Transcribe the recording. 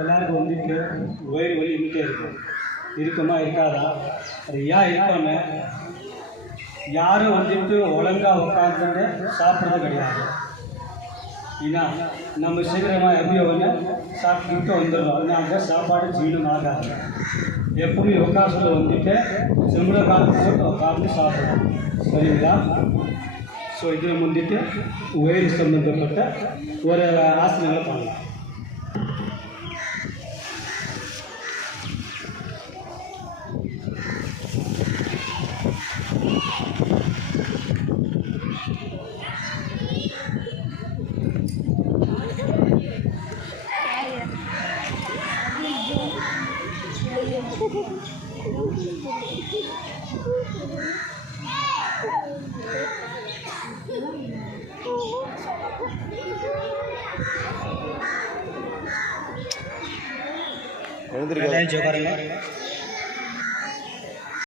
எல்லாருக்கும் வந்துட்டு வயிறு வலி இருந்துகிட்டே இருக்கும் இருக்குமா இருக்காதா? அது ஏன் இருக்காம யாரும் வந்துட்டு ஒழுங்காக உட்காந்துட்டு சாப்பிட்றது கிடையாது. ஏன்னா நம்ம சீக்கிரமாக எப்படியோ ஒன்று சாப்பிட்டுட்டு வந்துடுறோம். அதனால சாப்பாடு ஜீரணம் ஆகாது. எப்பவுமே உட்காசத்தில் வந்துட்டு செம்புல காலத்து உட்காந்து சாப்பிடணும் சரிங்களா? ஸோ இதில் வந்துட்டு உயிர் சம்மந்தப்பட்ட ஒரு ஆசனங்களை பண்ணலாம் எழுந்திருக்க எழுந்துச்சு